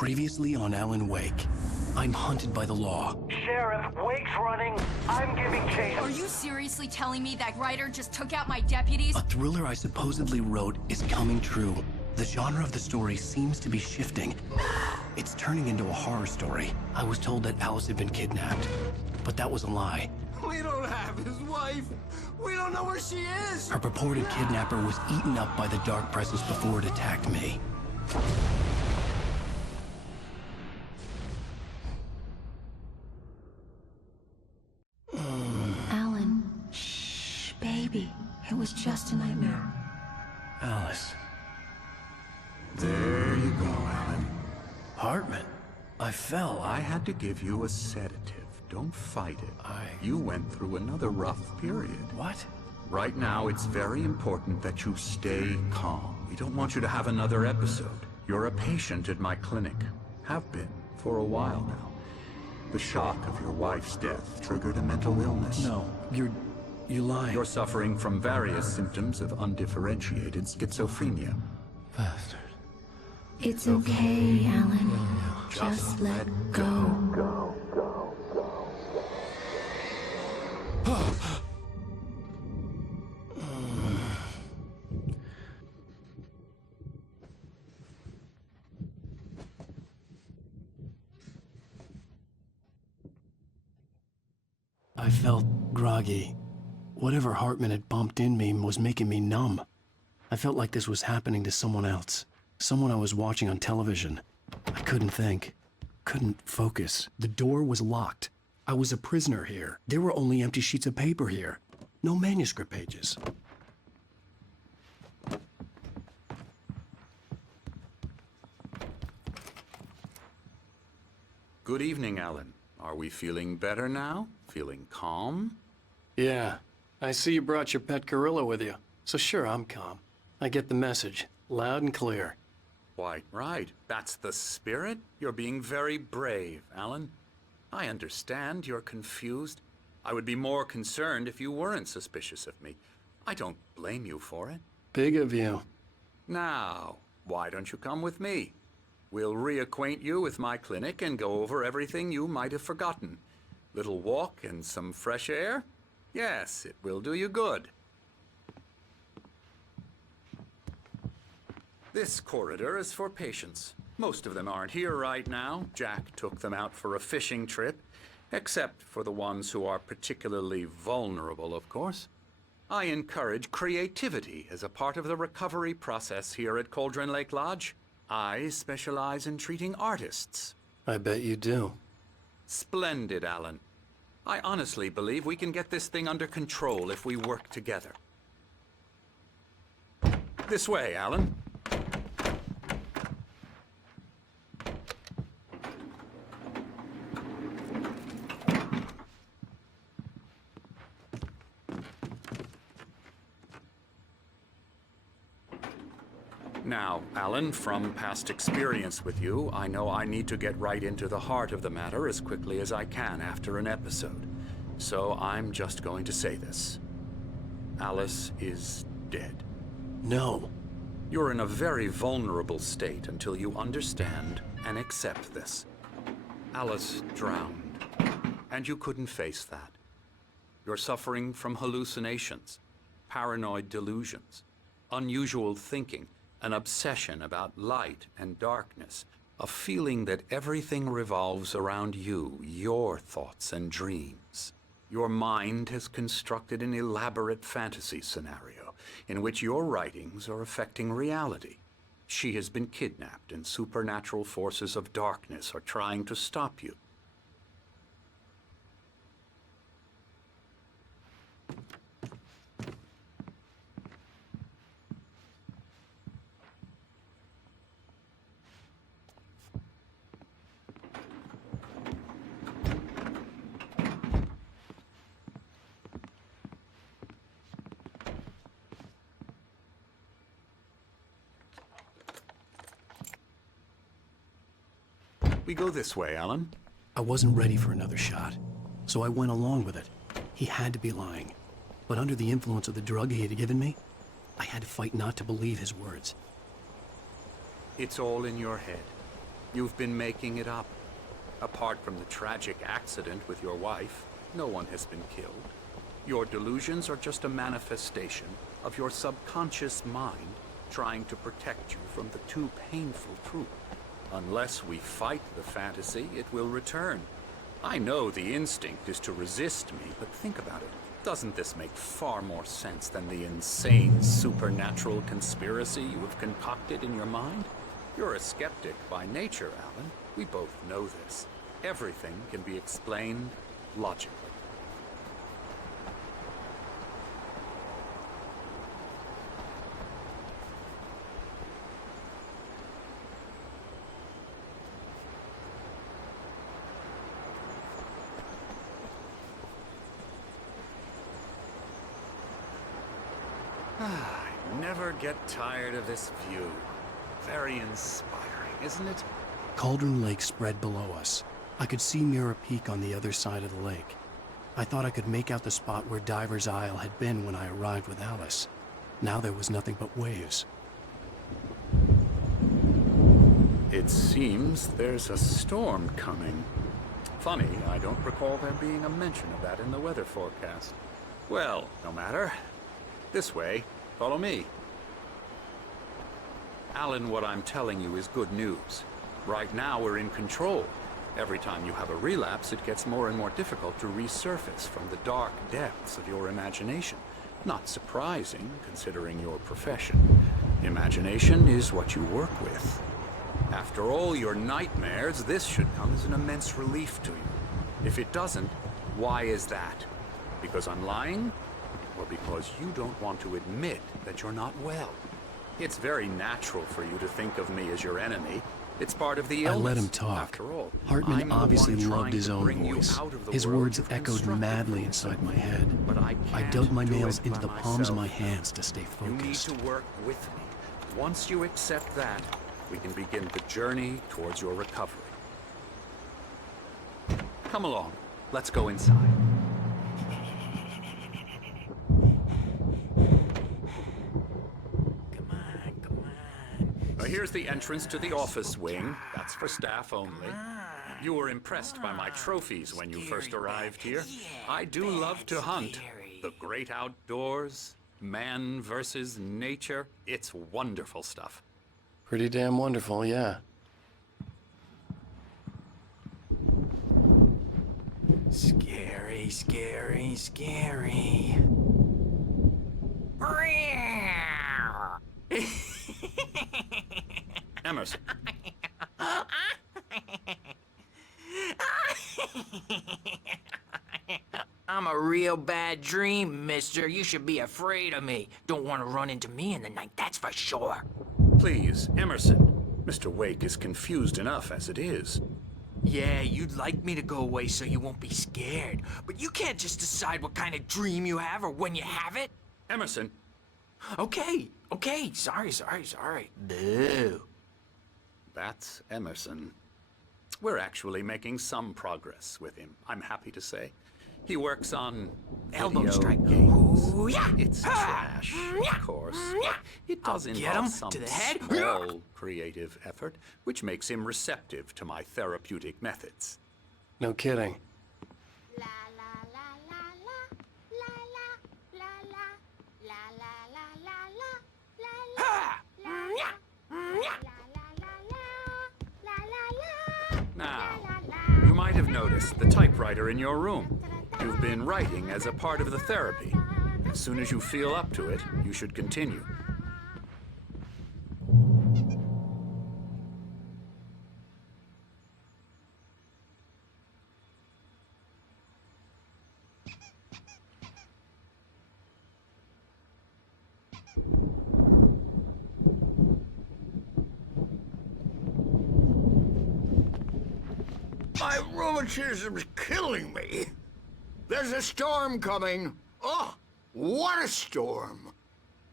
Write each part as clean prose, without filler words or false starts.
Previously on Alan Wake. I'm hunted by the law. Sheriff, Wake's running. I'm giving chase. Are you seriously telling me that writer just took out my deputies? A thriller I supposedly wrote is coming true. The genre of the story seems to be shifting. It's turning into a horror story. I was told that Alice had been kidnapped, but that was a lie. We don't have his wife. We don't know where she is. Her purported kidnapper was eaten up by the dark presence before it attacked me. Alan, shh, baby. It was just a nightmare. Alice. There you go, Alan. Hartman. I fell. I had to give you a sedative. Don't fight it. You went through another rough period. What? Right now, it's very important that you stay calm. We don't want you to have another episode. You're a patient at my clinic. Have been for a while now. The shock of your wife's death triggered a mental illness. No, you lying. You're suffering from various symptoms of undifferentiated schizophrenia. Bastard. It's okay, Alan. Just let go. I felt groggy. Whatever Hartman had bumped in me was making me numb. I felt like this was happening to someone else. Someone I was watching on television. I couldn't think. Couldn't focus. The door was locked. I was a prisoner here. There were only empty sheets of paper here. No manuscript pages. Good evening, Alan. Are we feeling better now? Feeling calm? Yeah. I see you brought your pet gorilla with you. So sure, I'm calm. I get the message. Loud and clear. Quite right. That's the spirit. You're being very brave, Alan. I understand you're confused. I would be more concerned if you weren't suspicious of me. I don't blame you for it. Big of you. Now, why don't you come with me? We'll reacquaint you with my clinic and go over everything you might have forgotten. Little walk and some fresh air? Yes, it will do you good. This corridor is for patients. Most of them aren't here right now. Jack took them out for a fishing trip, except for the ones who are particularly vulnerable, of course. I encourage creativity as a part of the recovery process here at Cauldron Lake Lodge. I specialize in treating artists. I bet you do. Splendid, Alan. I honestly believe we can get this thing under control if we work together. This way, Alan. Now, Alan, from past experience with you, I know I need to get right into the heart of the matter as quickly as I can after an episode. So I'm just going to say this. Alice is dead. No. You're in a very vulnerable state until you understand and accept this. Alice drowned, and you couldn't face that. You're suffering from hallucinations, paranoid delusions, unusual thinking, an obsession about light and darkness, a feeling that everything revolves around you, your thoughts and dreams. Your mind has constructed an elaborate fantasy scenario in which your writings are affecting reality. She has been kidnapped and supernatural forces of darkness are trying to stop you. We go this way, Alan. I wasn't ready for another shot, so I went along with it. He had to be lying. But under the influence of the drug he had given me, I had to fight not to believe his words. It's all in your head. You've been making it up. Apart from the tragic accident with your wife, no one has been killed. Your delusions are just a manifestation of your subconscious mind trying to protect you from the too painful truth. Unless we fight the fantasy, it will return. I know the instinct is to resist me, but think about it. Doesn't this make far more sense than the insane supernatural conspiracy you have concocted in your mind? You're a skeptic by nature, Alan. We both know this. Everything can be explained logically. I never get tired of this view. Very inspiring, isn't it? Cauldron Lake spread below us. I could see Mirror Peak on the other side of the lake. I thought I could make out the spot where Diver's Isle had been when I arrived with Alice. Now there was nothing but waves. It seems there's a storm coming. Funny, I don't recall there being a mention of that in the weather forecast. Well, no matter. This way. Follow me. Alan, what I'm telling you is good news. Right now, we're in control. Every time you have a relapse, it gets more and more difficult to resurface from the dark depths of your imagination. Not surprising, considering your profession. Imagination is what you work with. After all your nightmares, this should come as an immense relief to you. If it doesn't, why is that? Because I'm lying? Or because you don't want to admit that you're not well? It's very natural for you to think of me as your enemy. It's part of the illness. I let him talk. After all, Hartman I'm the obviously one loved trying his to own bring you voice. out of the His world words you've echoed constructed madly for inside my yourself. head. But I dug can't my do nails it into by the palms of my myself. hands to stay You need focused. to work with me. Once you accept that, we can begin the journey towards your recovery. Come along. Let's go inside. Here's the entrance to the office wing. That's for staff only. You were impressed by my trophies when you first arrived here. I do love to hunt. The great outdoors, man versus nature. It's wonderful stuff. Pretty damn wonderful, yeah. Scary, scary, scary. Emerson. I'm a real bad dream, mister. You should be afraid of me. Don't want to run into me in the night, that's for sure. Please, Emerson. Mr. Wake is confused enough as it is. Yeah, you'd like me to go away so you won't be scared. But you can't just decide what kind of dream you have or when you have it. Emerson. Okay, sorry. Boo. That's Emerson. We're actually making some progress with him, I'm happy to say. He works on Elbow video strike. games. Ooh, yeah. It's trash, of course, but it does I'll get involve him some to the head. small creative effort, which makes him receptive to my therapeutic methods. No kidding. La la la la la la la la la la la la la la Now, you might have noticed the typewriter in your room. You've been writing as a part of the therapy. As soon as you feel up to it, you should continue. My rheumatism's killing me. There's a storm coming. Oh, what a storm.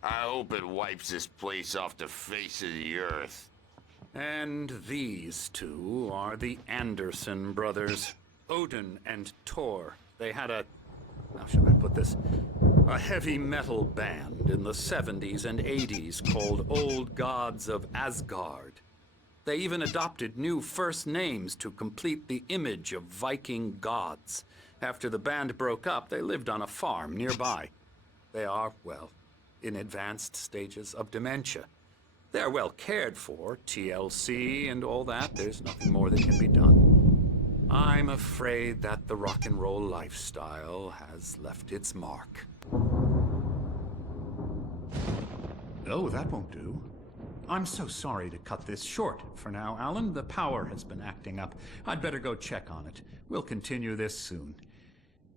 I hope it wipes this place off the face of the earth. And these two are the Anderson brothers, Odin and Thor. They had how should I put this? A heavy metal band in the 70s and 80s called Old Gods of Asgard. They even adopted new first names to complete the image of Viking gods. After the band broke up, they lived on a farm nearby. They are, well, in advanced stages of dementia. They're well cared for, TLC and all that. There's nothing more that can be done. I'm afraid that the rock and roll lifestyle has left its mark. Oh, that won't do. I'm so sorry to cut this short for now, Alan. The power has been acting up. I'd better go check on it. We'll continue this soon.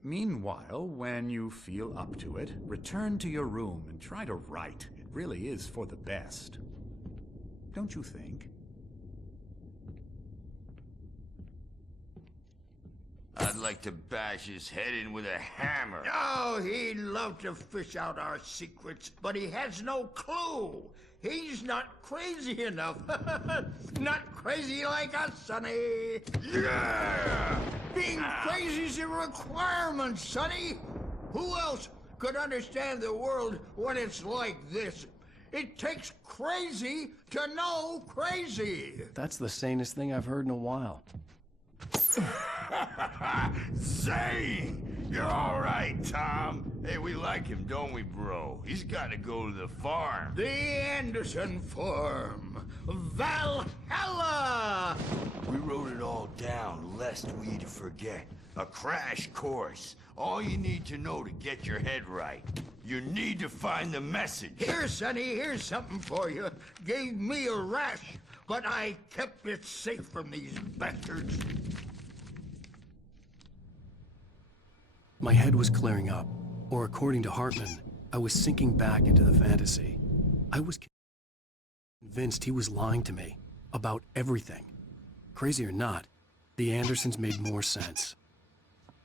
Meanwhile, when you feel up to it, return to your room and try to write. It really is for the best. Don't you think? I'd like to bash his head in with a hammer. Oh, he'd love to fish out our secrets, but he has no clue. He's not crazy enough. Not crazy like us, Sonny. Yeah! Being crazy's a requirement, Sonny. Who else could understand the world when it's like this? It takes crazy to know crazy. That's the sanest thing I've heard in a while. Zane! You're all right, Tom. Hey, we like him, don't we, bro? He's got to go to the farm. The Anderson Farm. Valhalla! We wrote it all down, lest we'd forget. A crash course. All you need to know to get your head right. You need to find the message. Here, Sonny, here's something for you. Gave me a rash, but I kept it safe from these bastards. My head was clearing up, or according to Hartman, I was sinking back into the fantasy. I was convinced he was lying to me about everything. Crazy or not, the Andersons made more sense.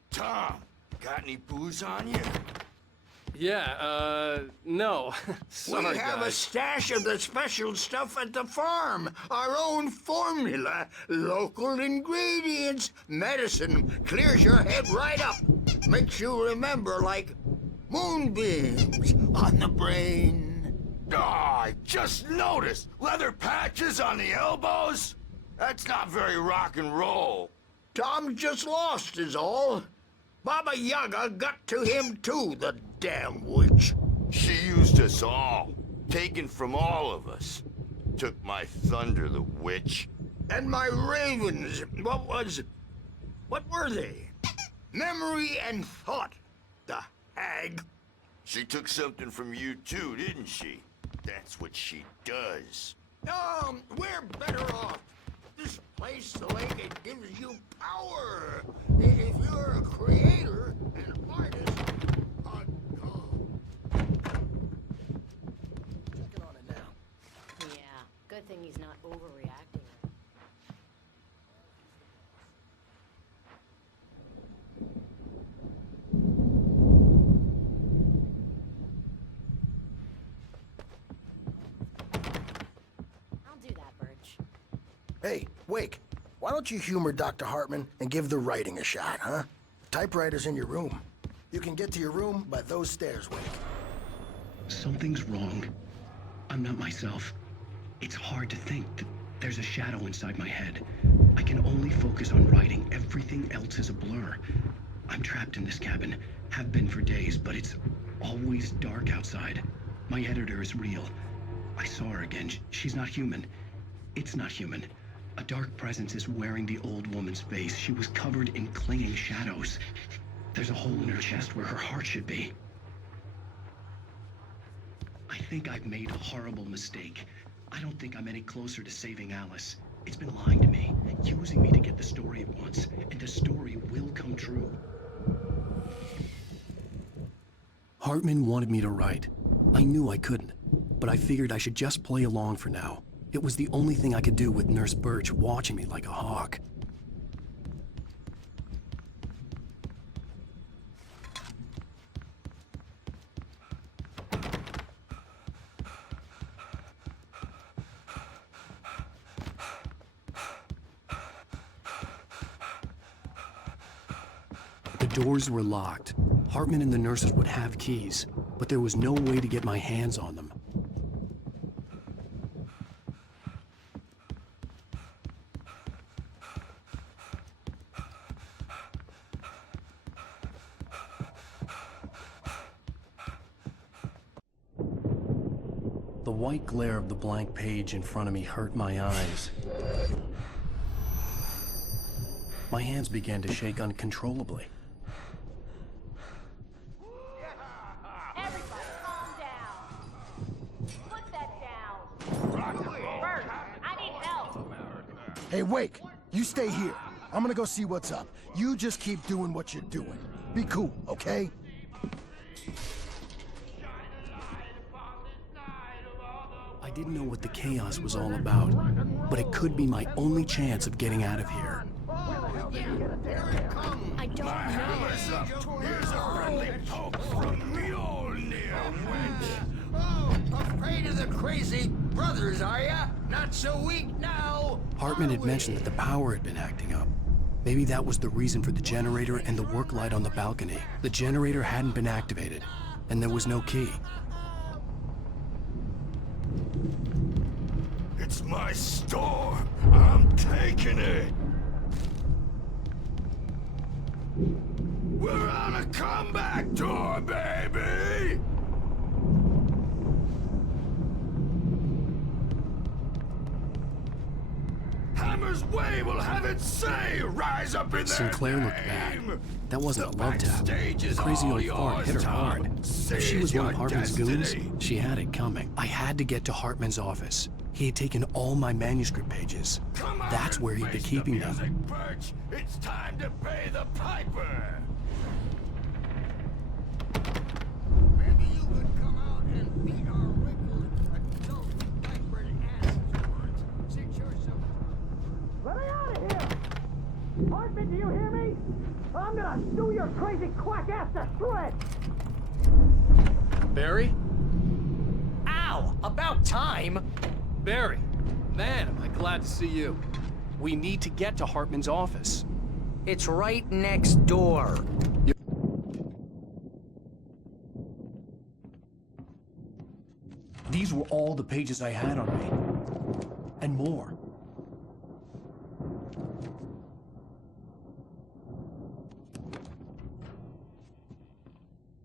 Tom, got any booze on you? Yeah, no. Sorry, We have a stash of the special stuff at the farm. Our own formula. Local ingredients. Medicine clears your head right up. Makes you remember like moonbeams on the brain. Oh, I just noticed. Leather patches on the elbows? That's not very rock and roll. Tom just lost is all. Baba Yaga got to him too, the damn witch. She used us all. Taken from all of us. Took my thunder, the witch. And my ravens, what were they? Memory and thought, the hag. She took something from you too, didn't she? That's what she does. We're better off. This place, the lake, it gives you power. If you're a creator, an artist, Checking on it now. Yeah, good thing he's not overreacting. I'll do that, Birch. Hey, Wake, why don't you humor Dr. Hartman and give the writing a shot, huh? Typewriter's in your room. You can get to your room by those stairs, Wake. Something's wrong. I'm not myself. It's hard to think that there's a shadow inside my head. I can only focus on writing. Everything else is a blur. I'm trapped in this cabin. Have been for days, but it's always dark outside. My editor is real. I saw her again. She's not human. It's not human. A dark presence is wearing the old woman's face. She was covered in clinging shadows. There's a hole in her chest where her heart should be. I think I've made a horrible mistake. I don't think I'm any closer to saving Alice. It's been lying to me, using me to get the story it wants, and the story will come true. Hartman wanted me to write. I knew I couldn't, but I figured I should just play along for now. It was the only thing I could do with Nurse Birch watching me like a hawk. The doors were locked. Hartman and the nurses would have keys, but there was no way to get my hands on them. The white glare of the blank page in front of me hurt my eyes. My hands began to shake uncontrollably. Everybody, calm down. Put that down. Bert, I need help. Hey, Wake, you stay here. I'm gonna go see what's up. You just keep doing what you're doing. Be cool, okay? I didn't know what the chaos was all about, but it could be my only chance of getting out of here. I don't know. Here's a friendly poke from Mjolnir, wench. Oh, afraid of the crazy brothers, are ya? Not so weak now. Hartman had mentioned that the power had been acting up. Maybe that was the reason for the generator and the work light on the balcony. The generator hadn't been activated, and there was no key. It's my store. I'm taking it. We're on a comeback tour, baby! Hammer's Way will have its say! Rise up in Sinclair their looked bad. name. That wasn't The a love tap. backstage The is crazy all old fart hit her yours, hard. Tom. If she was Seize one of your Hartman's goons, destiny. she had it coming. I had to get to Hartman's office. He had taken all my manuscript pages. Come on, That's where he'd be face the keeping music, them. Birch. It's time to pay the piper. Maybe you could come out and beat our wrinkled, adult, diapered asses once. Sit yourself. Let me out of here! Hartman, do you hear me? I'm gonna sue your crazy quack ass to shreds! Barry? Ow! About time! Barry! Man, am I glad to see you. We need to get to Hartman's office. It's right next door. These were all the pages I had on me. And more.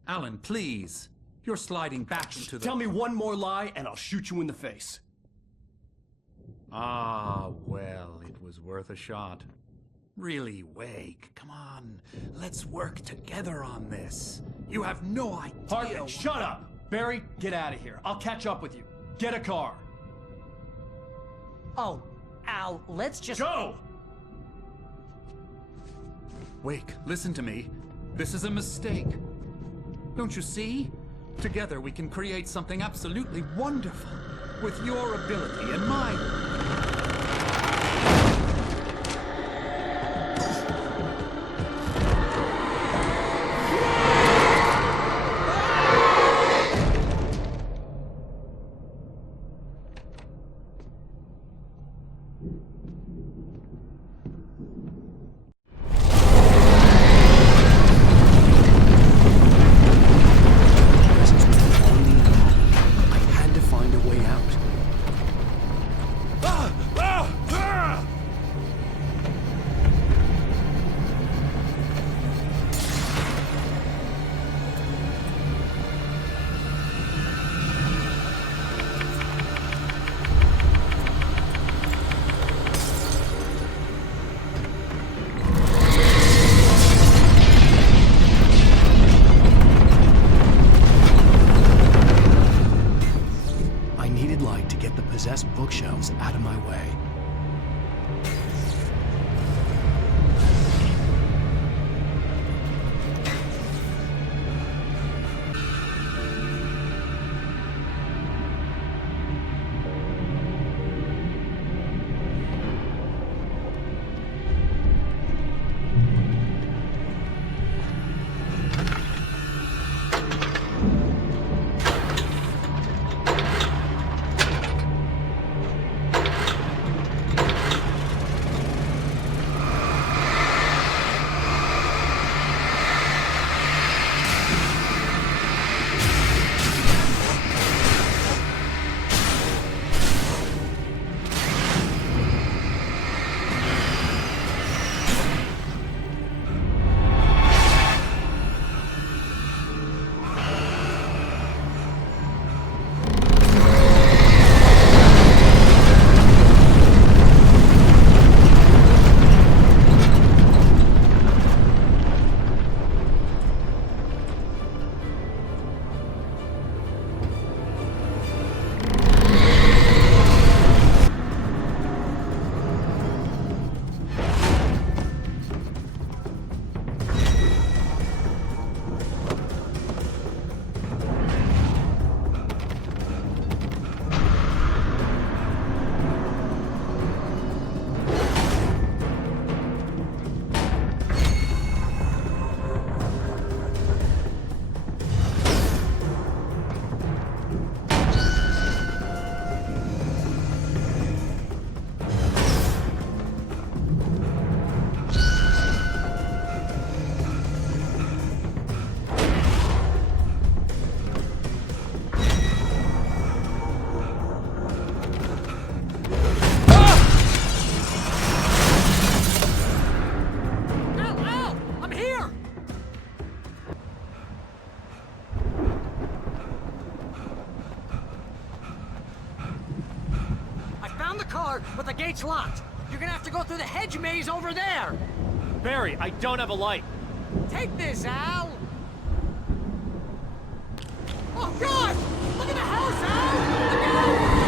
Alan, please. You're sliding back into the... Tell me one more lie and I'll shoot you in the face. Ah, well, it was worth a shot. Really, Wake, come on. Let's work together on this. You have no idea... Hartman, shut up! Barry, get out of here. I'll catch up with you. Get a car. Oh, Al, let's just... Go! Wake, listen to me. This is a mistake. Don't you see? Together we can create something absolutely wonderful. With your ability and mine. I had to find a way out. Ah! gate's locked. You're gonna have to go through the hedge maze over there. Barry, I don't have a light. Take this, Al. Oh, God! Look at the house, Al! Look out!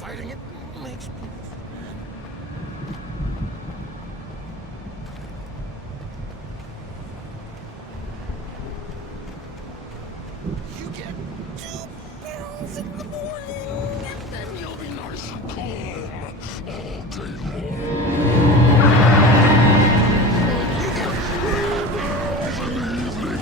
fighting it makes me... You get 2 pounds in the morning, and then you'll be nice and calm all day long. You get 3 pounds in the evening.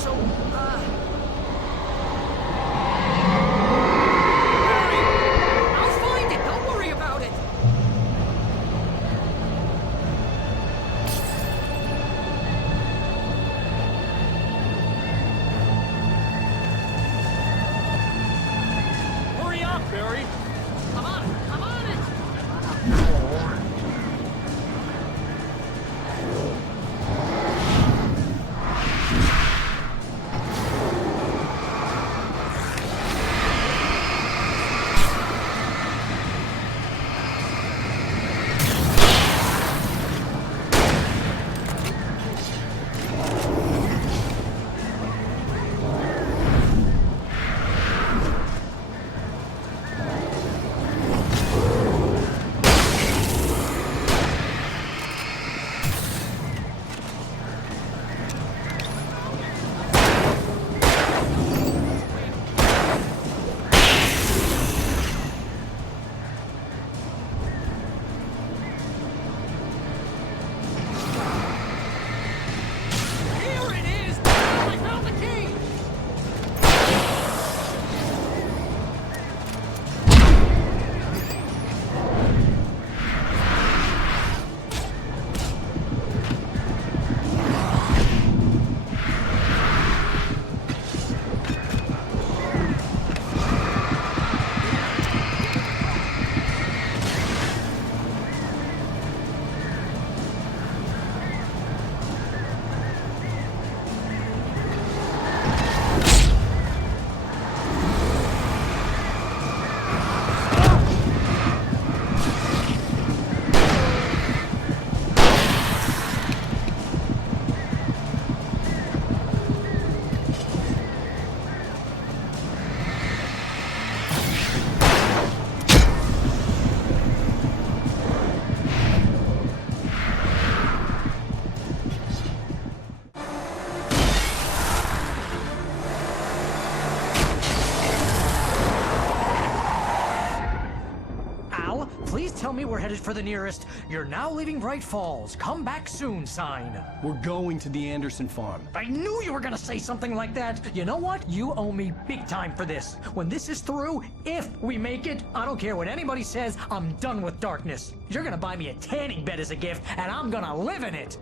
So, I'll find it. Don't worry about it. Hurry up, Barry! I'm on it. I'm on it. Here it is. I found the key. Al, please tell me we're headed for the nearest "You're now leaving Bright Falls. Come back soon" sign. We're going to the Anderson farm. I knew you were gonna say something like that. You know what? You owe me big time for this. When this is through, if we make it, I don't care what anybody says, I'm done with darkness. You're gonna buy me a tanning bed as a gift, and I'm gonna live in it.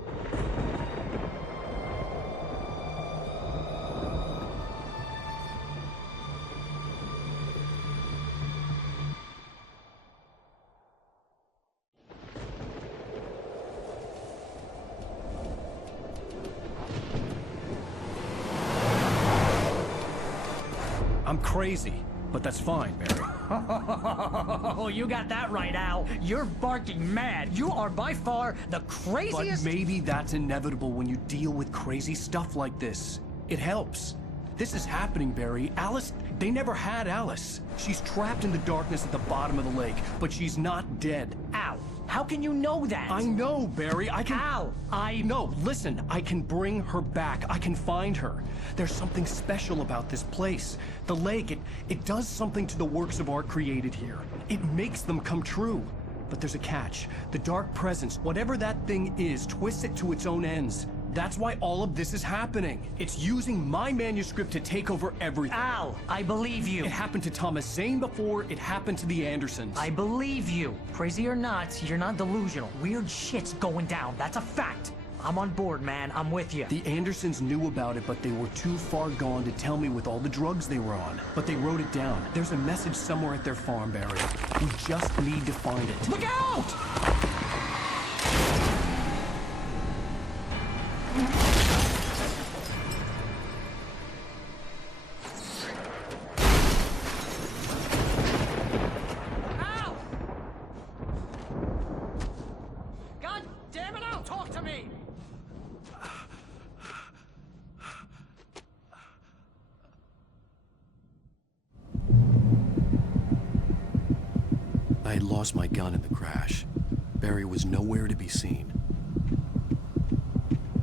I'm crazy, but that's fine, Barry. Oh, you got that right, Al. You're barking mad. You are by far the But craziest. maybe that's inevitable when you deal with crazy stuff like this. It helps. This is happening, Barry. Alice, they never had Alice. She's trapped in the darkness at the bottom of the lake, but she's not dead. Al, how can you know that? I know, Barry. I can... Al, No, listen. I can bring her back. I can find her. There's something special about this place. The lake, it does something to the works of art created here. It makes them come true. But there's a catch. The dark presence, whatever that thing is, twists it to its own ends. That's why all of this is happening. It's using my manuscript to take over everything. Al, I believe you. It happened to Thomas Zane before, it happened to the Andersons. I believe you. Crazy or not, you're not delusional. Weird shit's going down. That's a fact. I'm on board, man. I'm with you. The Andersons knew about it, but they were too far gone to tell me with all the drugs they were on. But they wrote it down. There's a message somewhere at their farm, Barry. We just need to find it. Look out! Al! God damn it, Al! Talk to me! I had lost my gun in the crash. Barry was nowhere to be seen.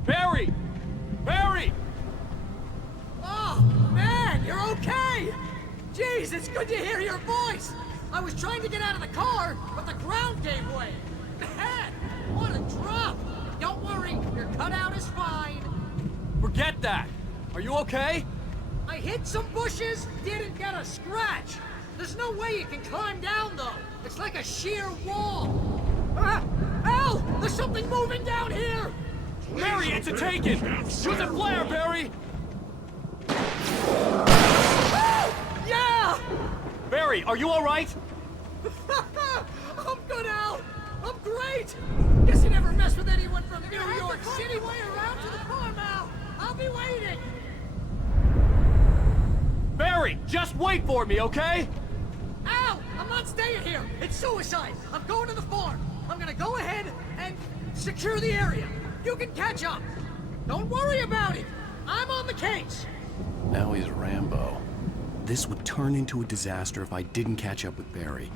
Barry! Barry! Oh, man, you're okay! Jeez, it's good to hear your voice! I was trying to get out of the car, but the ground gave way! Man, what a drop! Don't worry, your cutout is fine. Forget that! Are you okay? I hit some bushes, didn't get a scratch. There's no way you can climb down, though. It's like a sheer wall. Al! There's something moving down here! Barry, it's a taken! Use a flare, Barry! Yeah! Barry, are you alright? I'm good, Al! I'm great! Guess you never mess with anyone from New York City. Way around to the farm, Al! I'll be waiting! Barry, just wait for me, okay? Al! I'm not staying here! It's suicide! I'm going to the farm! I'm gonna go ahead and secure the area. You can catch up. Don't worry about it. I'm on the case. Now he's Rambo. This would turn into a disaster if I didn't catch up with Barry.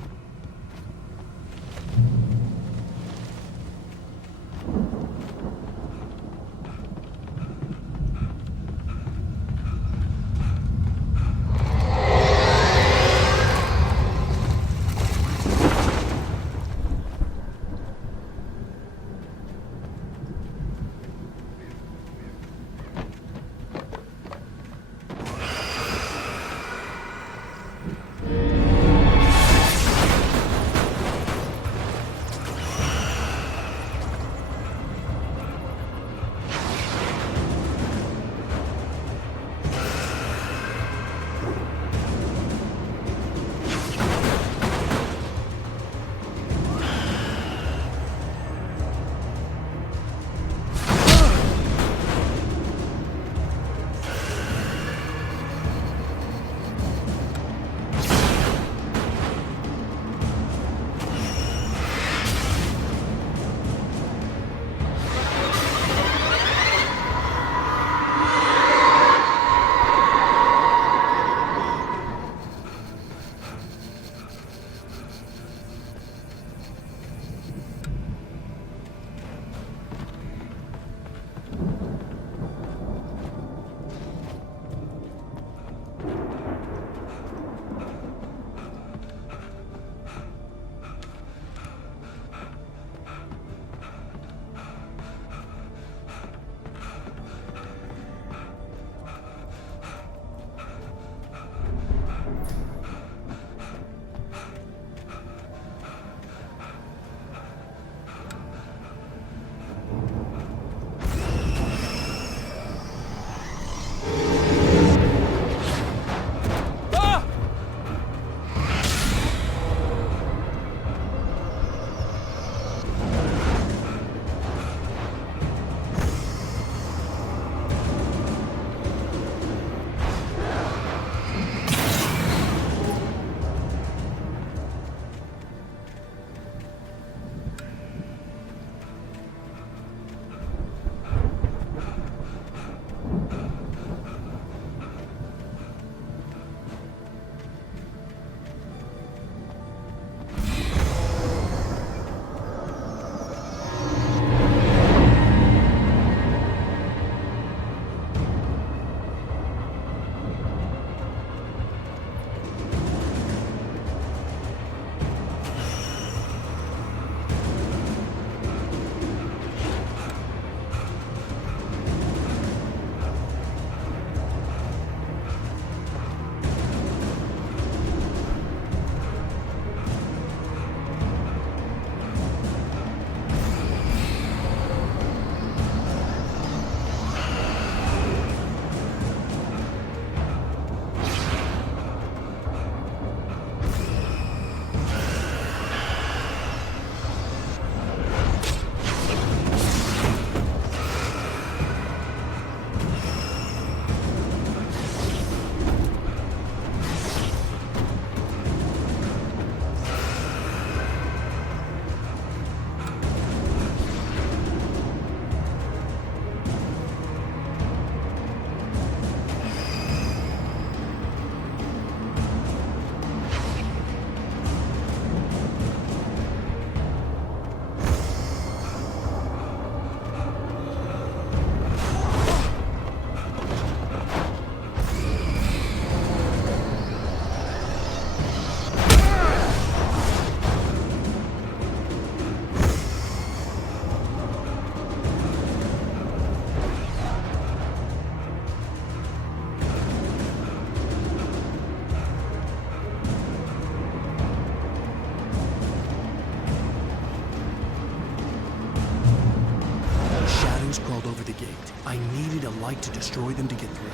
I needed a light to destroy them to get through.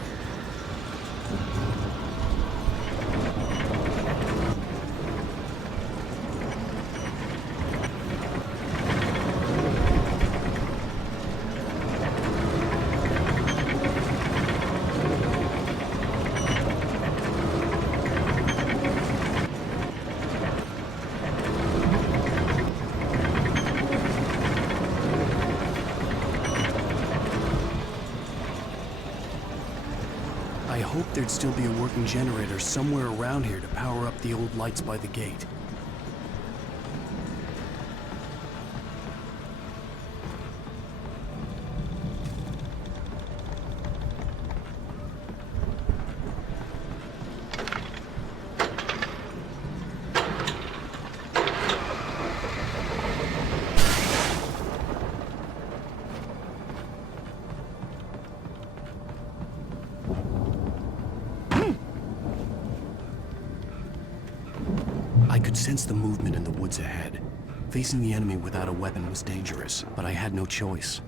I hoped there'd still be a working generator somewhere around here to power up the old lights by the gate. I could sense the movement in the woods ahead. Facing the enemy without a weapon was dangerous, but I had no choice.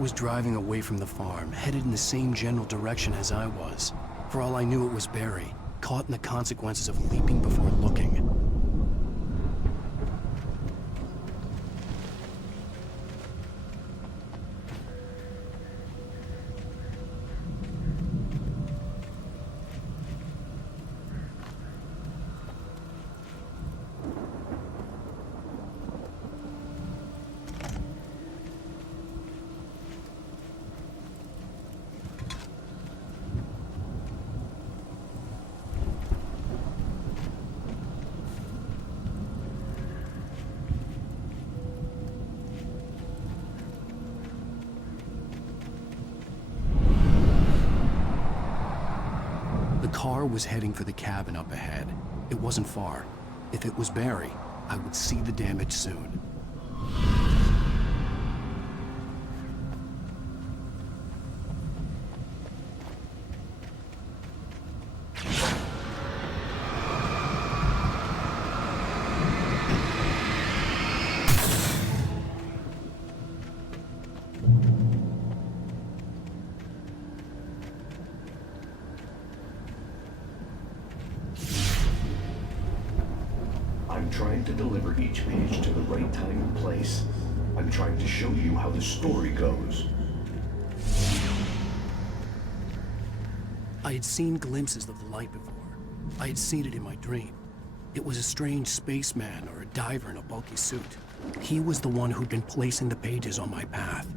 Was driving away from the farm, headed in the same general direction as I was. For all I knew, it was Barry, caught in the consequences of leaping before looking. The car was heading for the cabin up ahead. It wasn't far. If it was Barry, I would see the damage soon. I'm trying to deliver each page to the right time and place. I'm trying to show you how the story goes. I had seen glimpses of the light before. I had seen it in my dream. It was a strange spaceman or a diver in a bulky suit. He was the one who'd been placing the pages on my path.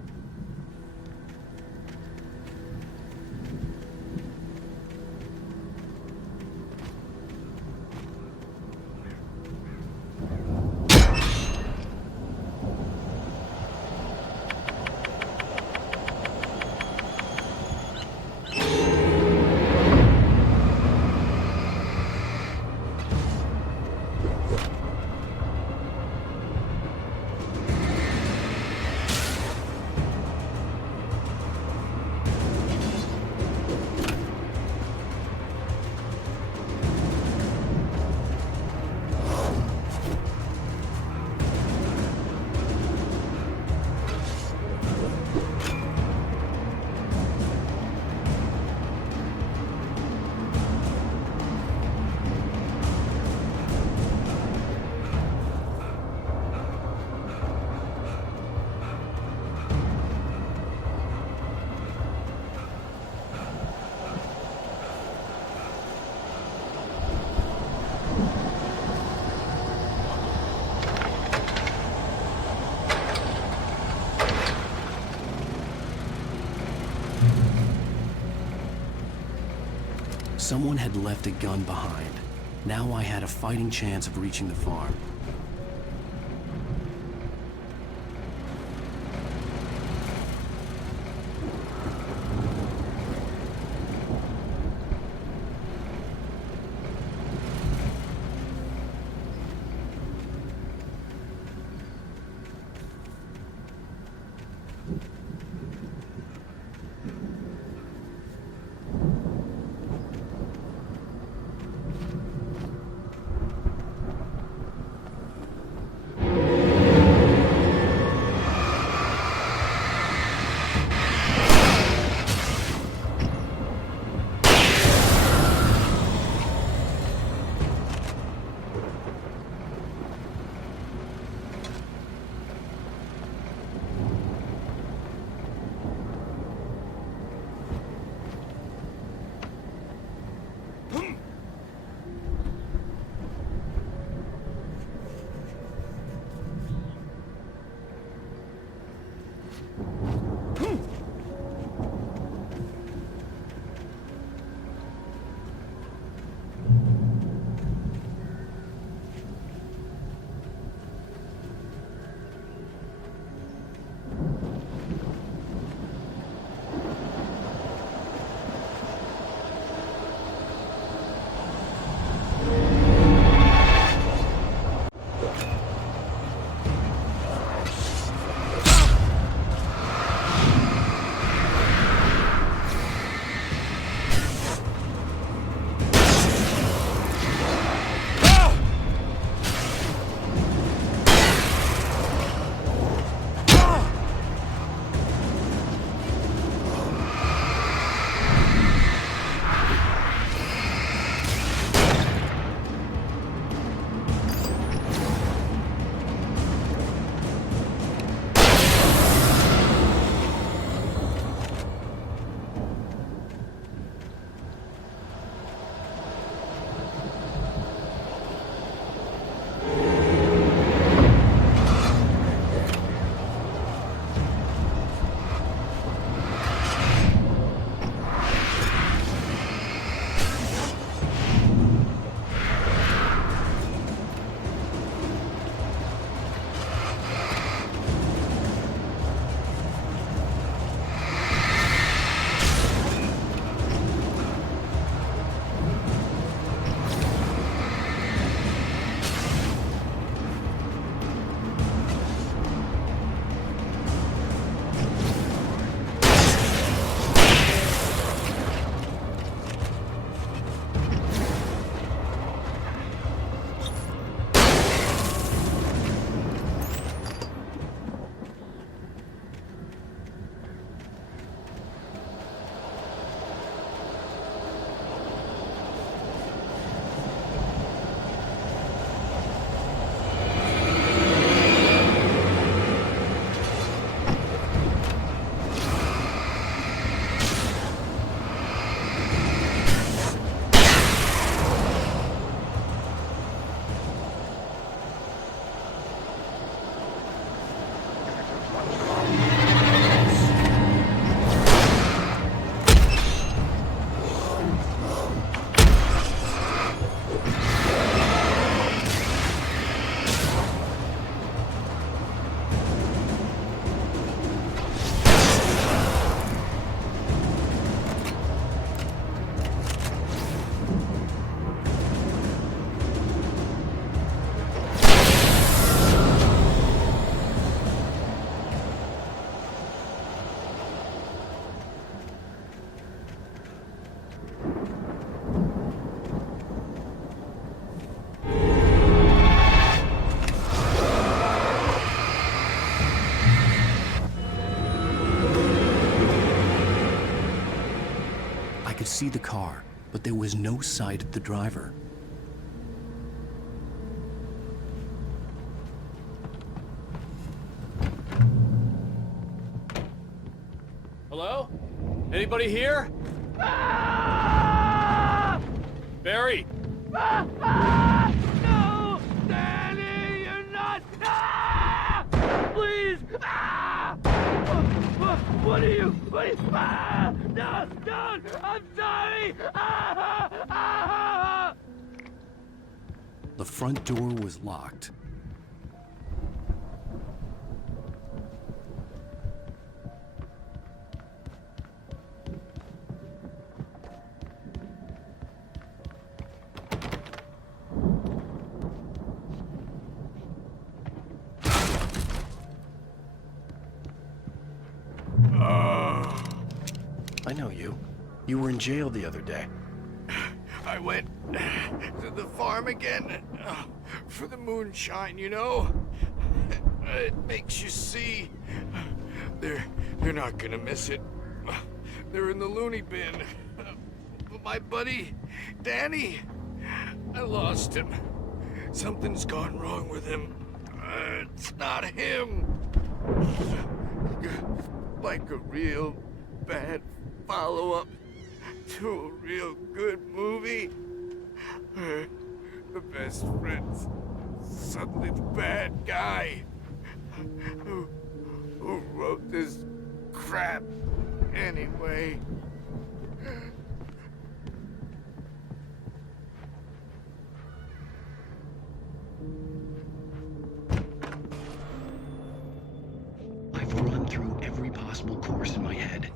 Someone had left a gun behind. Now I had a fighting chance of reaching the farm. See the car, but there was no sight of the driver. Hello? Anybody here? Barry! No! Danny, you're not! Please! What are you? No! I'm sorry! front door was locked. I know you. You were in jail the other day. I went to the farm again for the moonshine, you know? It makes you see. They're not gonna miss it. They're in the loony bin. But my buddy, Danny, I lost him. Something's gone wrong with him. It's not him. Like a real bad follow-up to a real good movie. The best friend's suddenly the bad guy. Who wrote this crap anyway? I've run through every possible course in my head.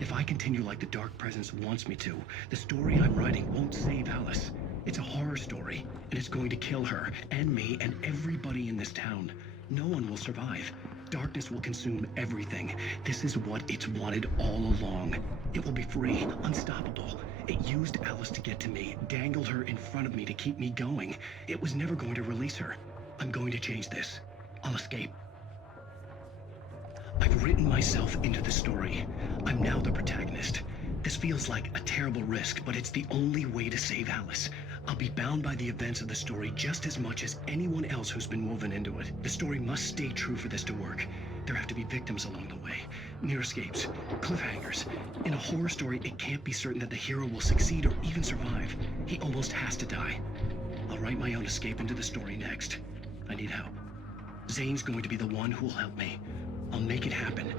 If I continue like the Dark Presence wants me to, the story I'm writing won't save Alice. It's a horror story, and it's going to kill her, and me, and everybody in this town. No one will survive. Darkness will consume everything. This is what it's wanted all along. It will be free, unstoppable. It used Alice to get to me, dangled her in front of me to keep me going. It was never going to release her. I'm going to change this. I'll escape. I've written myself into the story. I'm now the protagonist. This feels like a terrible risk, but it's the only way to save Alice. I'll be bound by the events of the story just as much as anyone else who's been woven into it. The story must stay true for this to work. There have to be victims along the way, near escapes, cliffhangers. In a horror story, it can't be certain that the hero will succeed or even survive. He almost has to die. I'll write my own escape into the story next. I need help. Zane's going to be the one who will help me. I'll make it happen.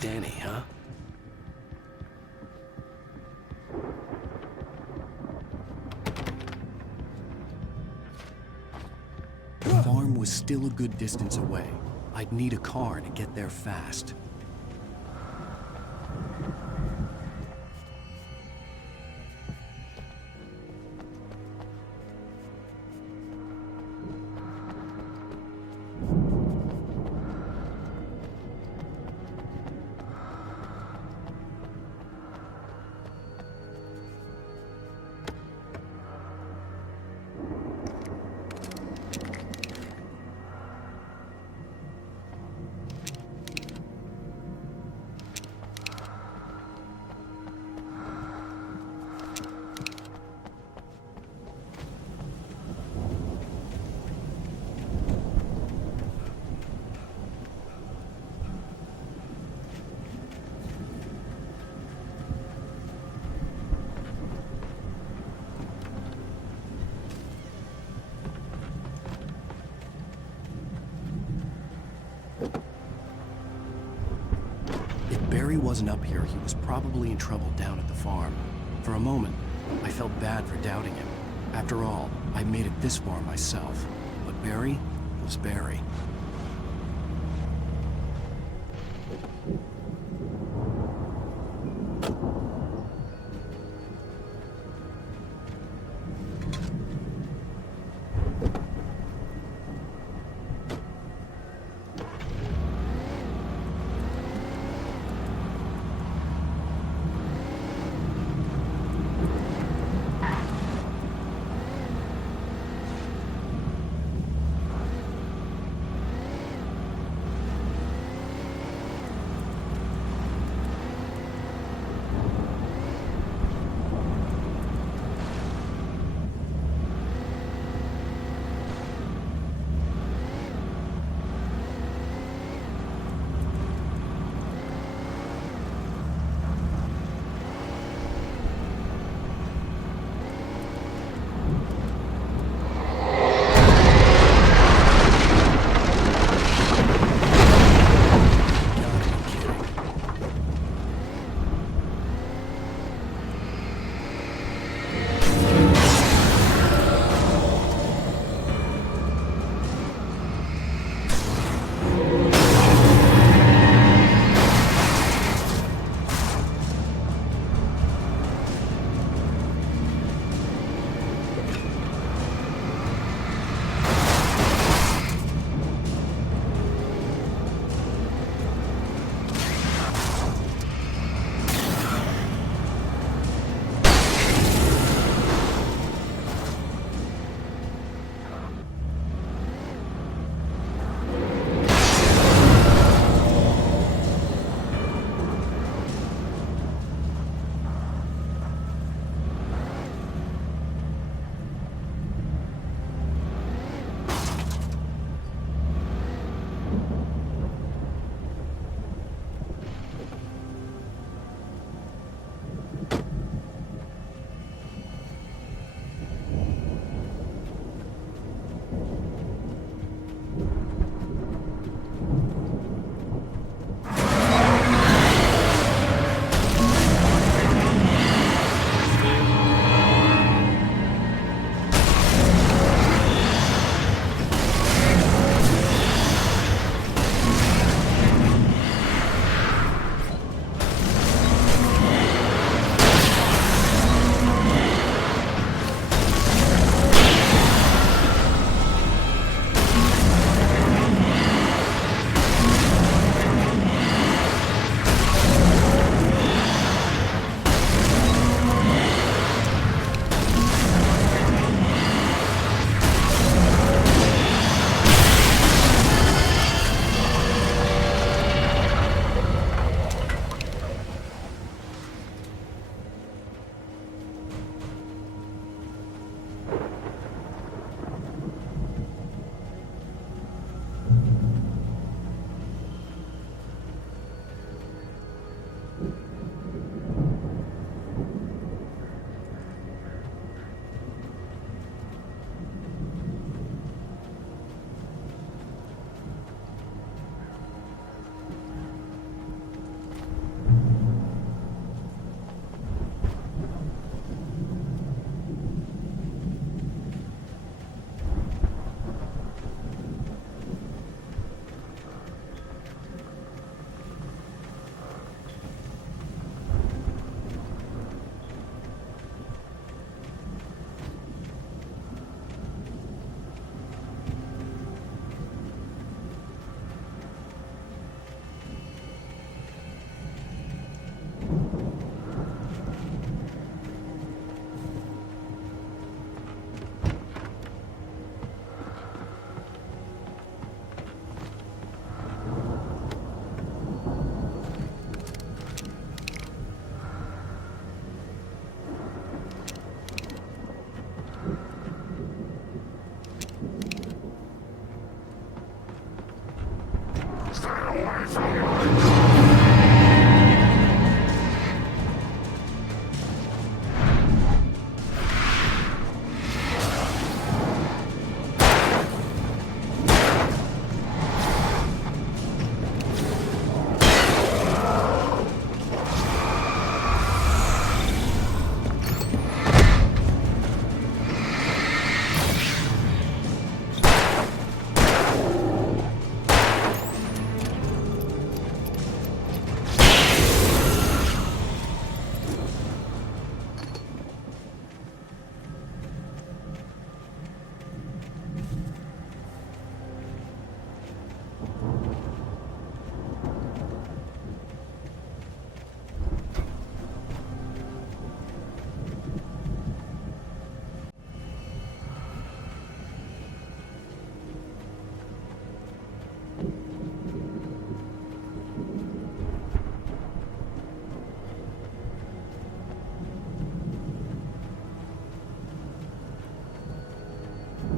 Danny, huh? The farm was still a good distance away. I'd need a car to get there fast. Barry wasn't up here, he was probably in trouble down at the farm. For a moment, I felt bad for doubting him. After all, I made it this far myself. But Barry was Barry.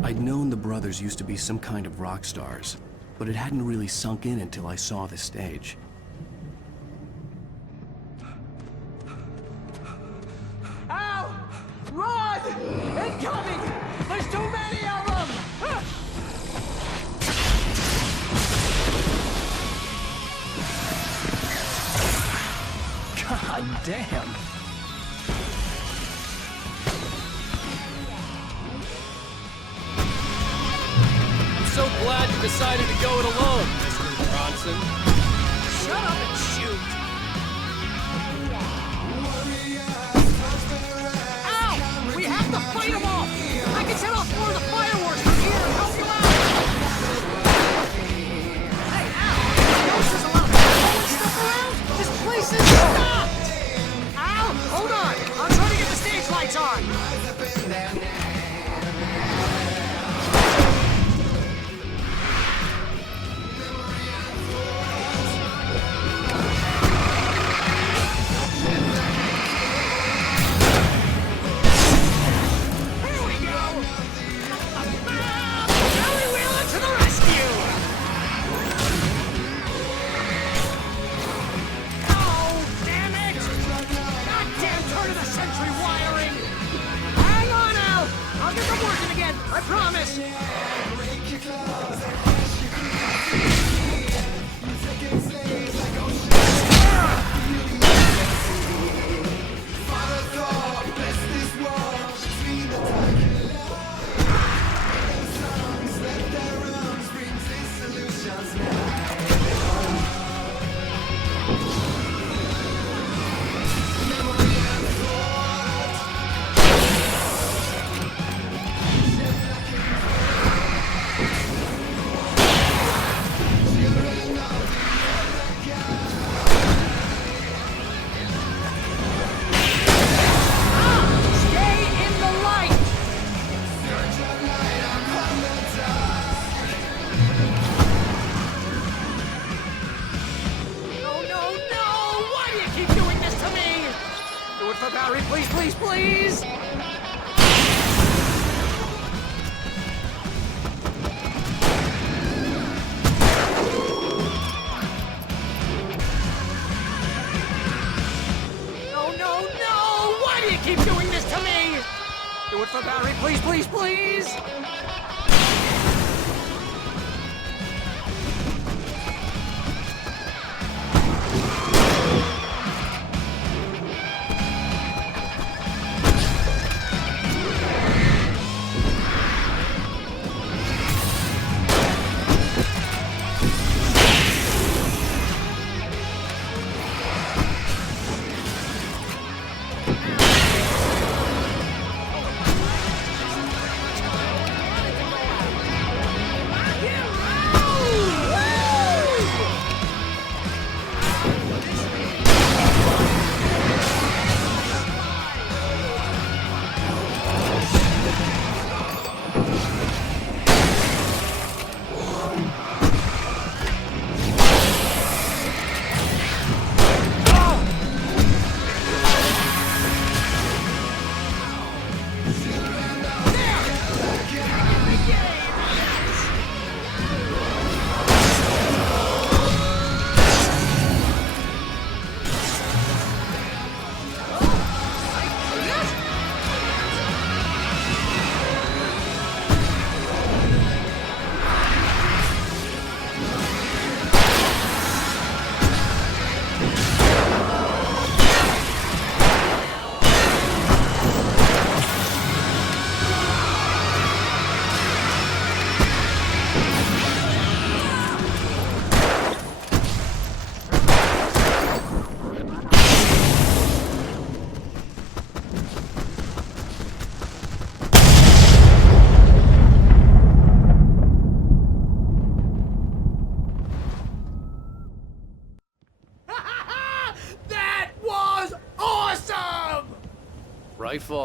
I'd known the brothers used to be some kind of rock stars, but it hadn't really sunk in until I saw the stage. Ow! Run! Incoming! There's too many of them! God damn! So glad you decided to go it alone, Mr. Bronson. Shut up and shoot! Ow! We have to fight them off! I can set off more of the fireworks from here and help you out! Hey, ow! Ghost is allowed to throw stuff around? This place is stopped! Ow! Hold on! I'm trying to get the stage lights on! I promise! Barry, please, please, please! No, no, no! Why do you keep doing this to me? Do it for Barry, please, please, please!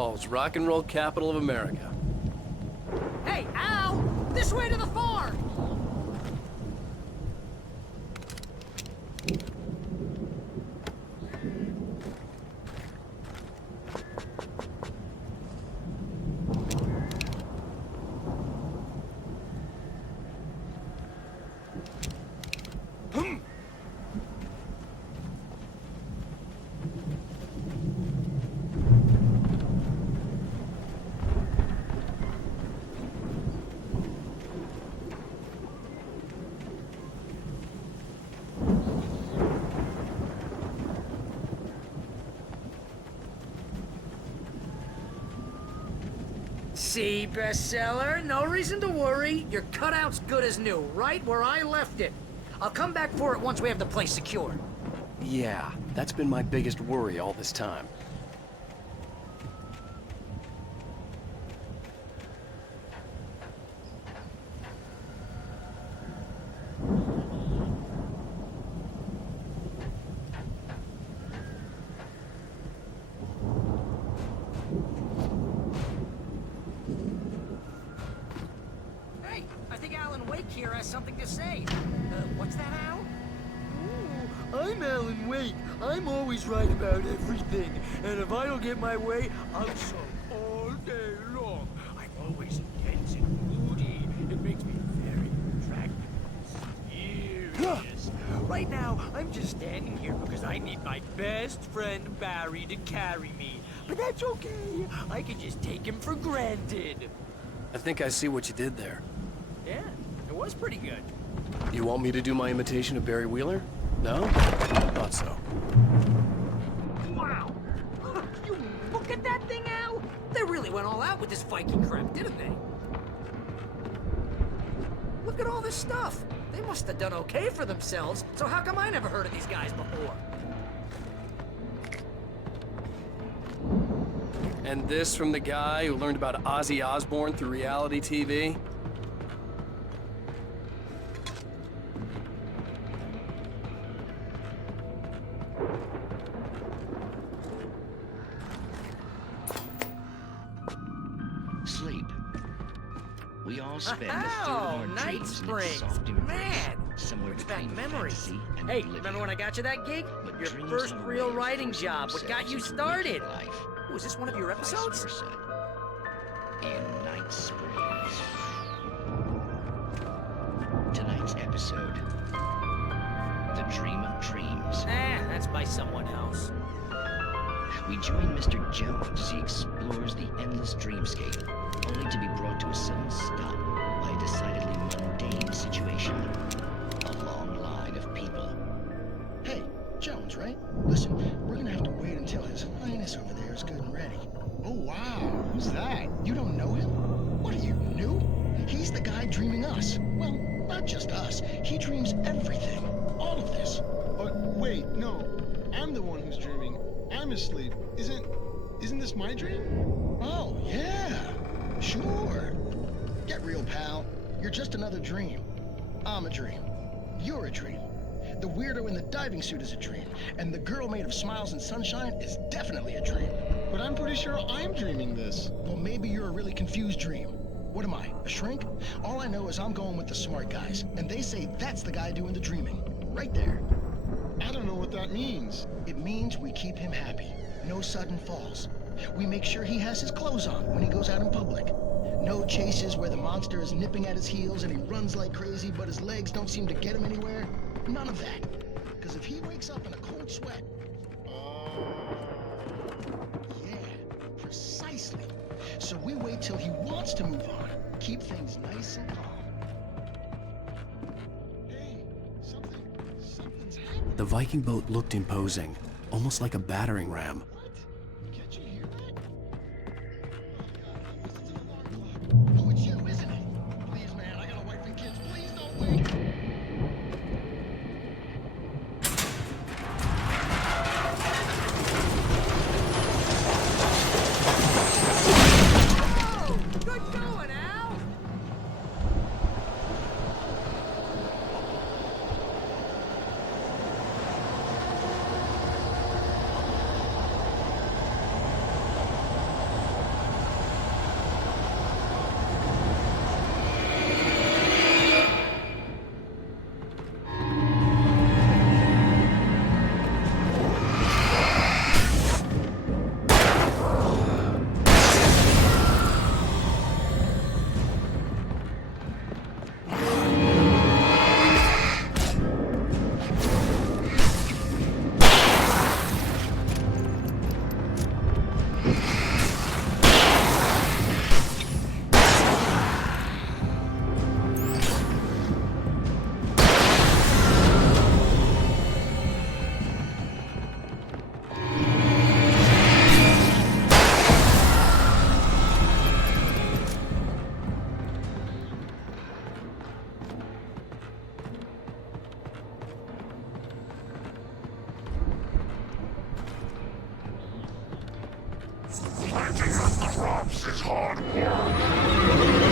Falls, rock and roll capital of America. Hey, Al! This way to the farm! See, bestseller? No reason to worry. Your cutout's good as new, right where I left it. I'll come back for it once we have the place secured. Yeah, that's been my biggest worry all this time. Hey, I think Alan Wake here has something to say. What's that, Al? I'm Alan Wake. I'm always right about everything. And if I don't get my way, I'll sulk all day long. I'm always intense and moody. It makes me very attractive and serious. Right now, I'm just standing here because I need my best friend Barry to carry me. But that's okay. I can just take him for granted. I think I see what you did there. Yeah, it was pretty good. You want me to do my imitation of Barry Wheeler? No? Thought so. Wow! You look at that thing, Al! They really went all out with this Viking crap, didn't they? Look at all this stuff. They must have done okay for themselves, so how come I never heard of these guys before? And this from the guy who learned about Ozzy Osbourne through reality TV? Sleep. We all spend a third of our Night dreams in its Springs. soft embrace, Man! somewhere It's back between memories. fantasy and Hey, oblivion. remember when I got you that gig? But Your dreams first are real ways of writing forcing job. What got themselves you into started? waking life, Was this one of your vice episodes? versa. In Night Springs. Tonight's episode, The Dream of Dreams. That's by someone else. We join Mr. Jones as he explores the endless dreamscape, only to be brought to a sudden stop by a decidedly mundane situation. A long line of people. Hey, Jones, right? Listen, we're gonna have to wait until His Highness over there is good and ready. Oh, wow. Who's that? You don't know him? What are you, new? He's the guy dreaming us. Well, not just us. He dreams everything. All of this. But wait, no. I'm the one who's dreaming. I'm asleep. Isn't this my dream? Oh, yeah. Sure. Get real, pal. You're just another dream. I'm a dream. You're a dream. The weirdo in the diving suit is a dream. And the girl made of smiles and sunshine is definitely a dream. But I'm pretty sure I'm dreaming this. Well, maybe you're a really confused dream. What am I, a shrink? All I know is I'm going with the smart guys. And they say that's the guy doing the dreaming. Right there. I don't know what that means. It means we keep him happy. No sudden falls. We make sure he has his clothes on when he goes out in public. No chases where the monster is nipping at his heels and he runs like crazy, but his legs don't seem to get him anywhere. None of that. Because if he wakes up in a cold sweat... Yeah, precisely. So we wait till he wants to move on. Keep things nice and calm. Hey, something's happening. The Viking boat looked imposing, almost like a battering ram. Can't you hear that? Oh, it's you, isn't it? Please, man, I got a wife and kids. Please don't wait. Oh, good going, Al! drops is hard work.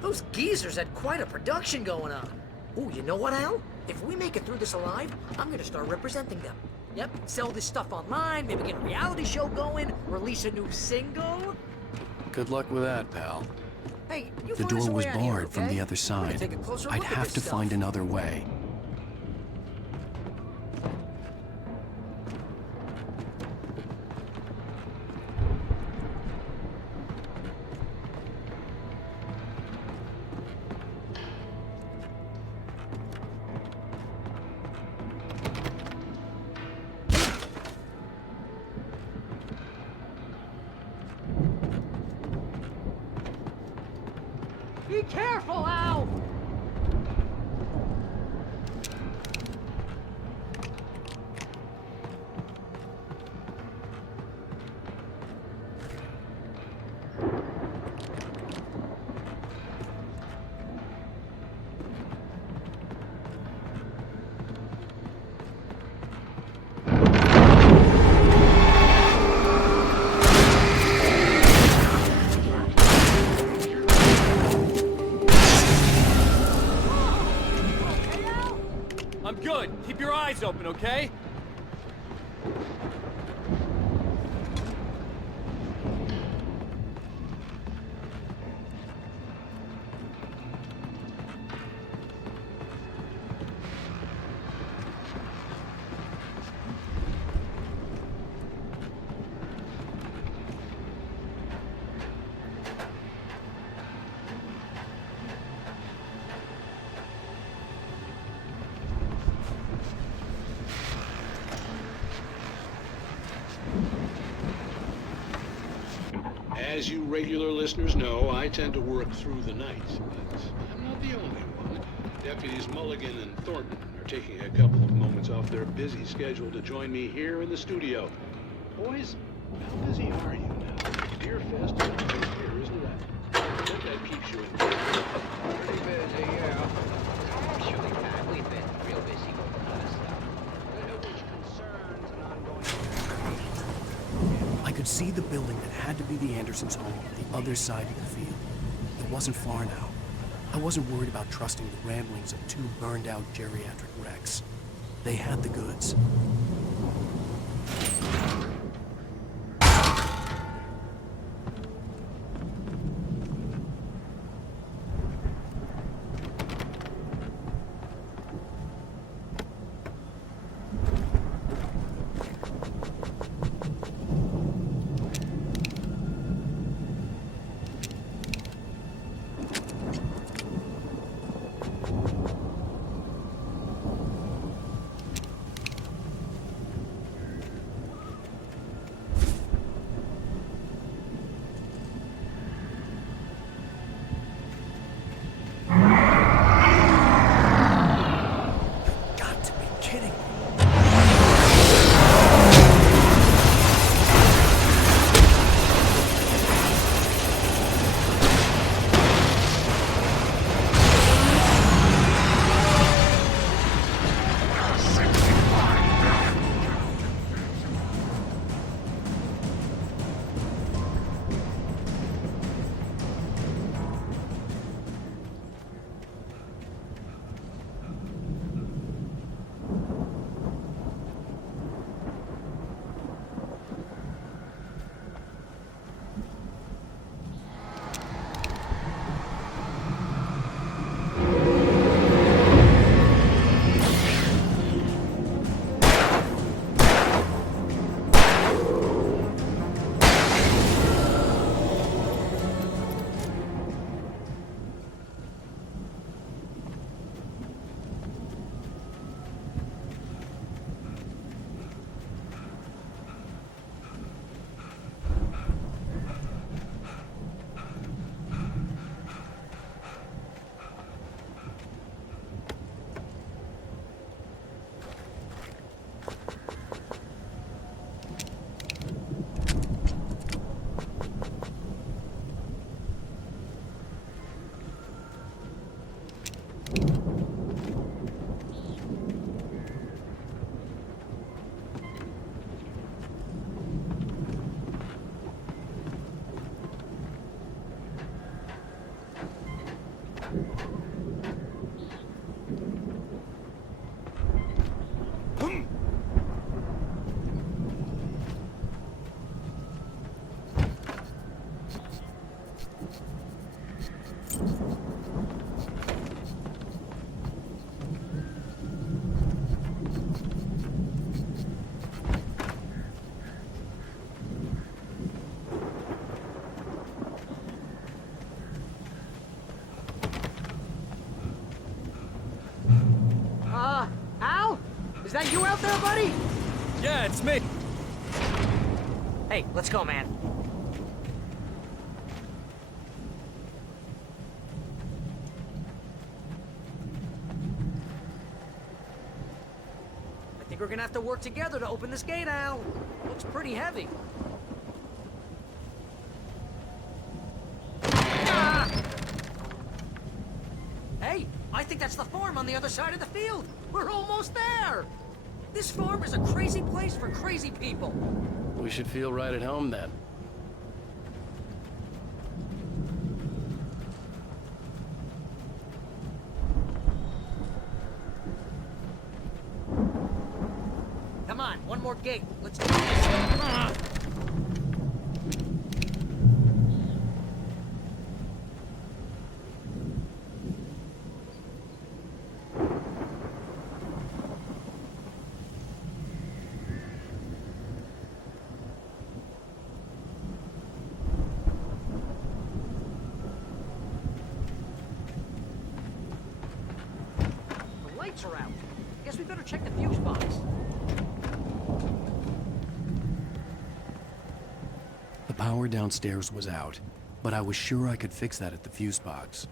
Those geezers had quite a production going on. Ooh, you know what, Al? If we make it through this alive, I'm gonna start representing them. Yep, sell this stuff online, maybe get a reality show going, release a new single. Good luck with that, pal. Hey, you The find us door a was way out here, barred from okay? the other We're gonna side. take a closer I'd look at have this to stuff. find another way. Be careful, Al! I'm good. Keep your eyes open, okay? As you regular listeners know, I tend to work through the night, but I'm not the only one. Deputies Mulligan and Thornton are taking a couple of moments off their busy schedule to join me here in the studio. Boys, how busy are you now? Beer Fest is here, isn't it? that keeps you in Pretty busy, yeah. Actually, Pat, we've been real busy with other stuff. Which concerns an ongoing investigation. I could see the building that had to be the Andersons' home on the other side of the field. It wasn't far now. I wasn't worried about trusting the ramblings of two burned-out geriatric wrecks. They had the goods. Al? Is that you out there, buddy? Yeah, it's me. Hey, let's go, man. I think we're gonna have to work together to open this gate, Al. Looks pretty heavy. Ah! Hey, I think that's the farm on the other side of the field. We're almost there. This farm is a crazy place for crazy people. We should feel right at home then. Come on, one more gate. Let's do this. Ah! The lights are out. Guess we better check the fuse box. The power downstairs was out, but I was sure I could fix that at the fuse box.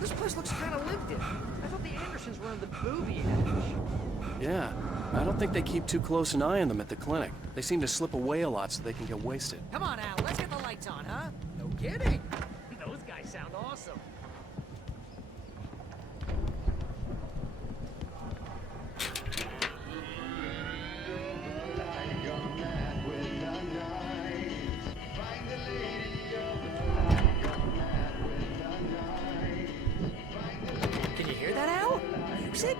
this place looks kind of lived in. I thought the Andersons were in the booby industry. Yeah, I don't think they keep too close an eye on them at the clinic. They seem to slip away a lot so they can get wasted. Come on, Al, let's get the lights on, huh? No kidding. Those guys sound awesome. Can you hear that, Al? Music?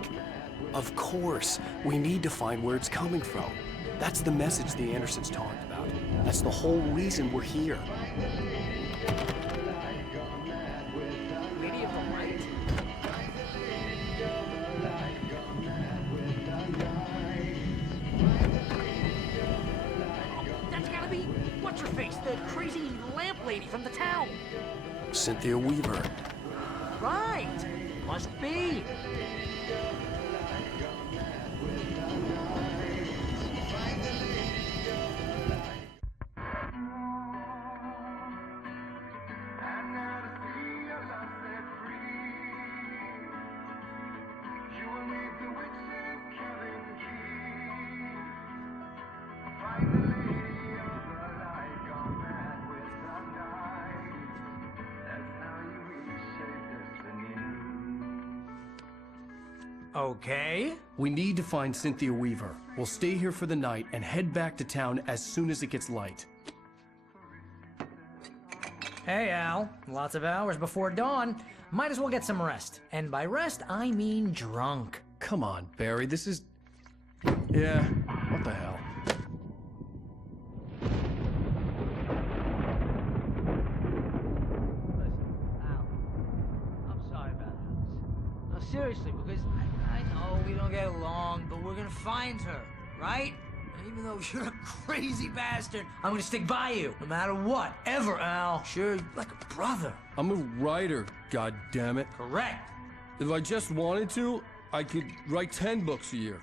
Of course. We need to find where it's coming from. That's the message the Andersons talked about. That's the whole reason we're here. Lady of the Light? That's gotta be what's-her-face, the crazy lamp lady from the town. Cynthia Weaver. Right. Must be. Okay. We need to find Cynthia Weaver. We'll stay here for the night and head back to town as soon as it gets light. Hey, Al. Lots of hours before dawn. Might as well get some rest. And by rest, I mean drunk. Come on, Barry, this is... Yeah, what the hell? I'm sorry about this. No, seriously, because I know we don't get along, but we're gonna find her, right? And even though you're a crazy bastard, I'm gonna stick by you, no matter what, ever, Al. Sure, you're like a brother. I'm a writer, goddammit. Correct. If I just wanted to, I could write 10 books a year.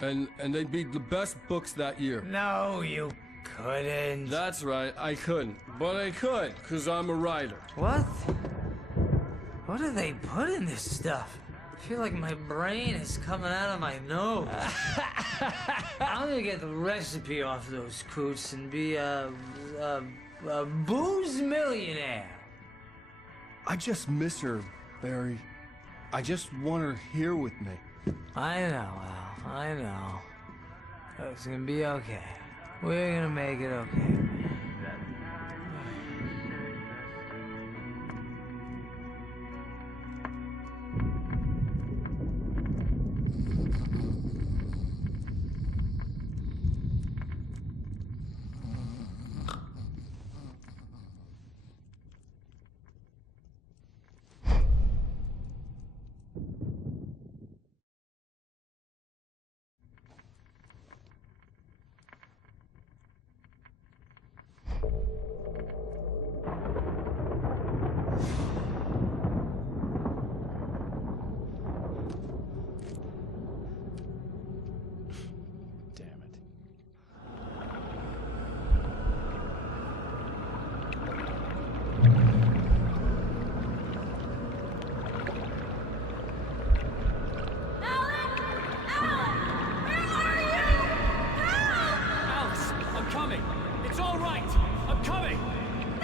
And they'd be the best books that year. No, you couldn't. That's right, I couldn't. But I could, because I'm a writer. What? What do they put in this stuff? I feel like my brain is coming out of my nose. I'm gonna get the recipe off those coots and be a booze millionaire. I just miss her, Barry. I just want her here with me. I know, Al. I know. It's gonna be okay. We're gonna make it okay.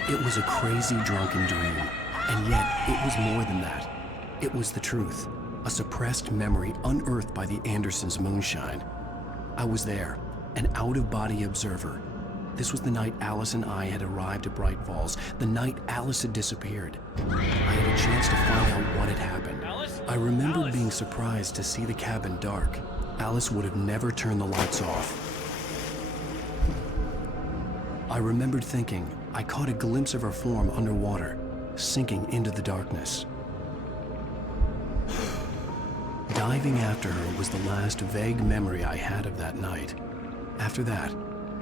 It was a crazy, drunken dream, and yet it was more than that. It was the truth, a suppressed memory unearthed by the Andersons' moonshine. I was there, an out-of-body observer. This was the night Alice and I had arrived at Bright Falls, the night Alice had disappeared. I had a chance to find out what had happened. I remembered being surprised to see the cabin dark. Alice would have never turned the lights off. I remembered thinking I caught a glimpse of her form underwater, sinking into the darkness. Diving after her was the last vague memory I had of that night. After that,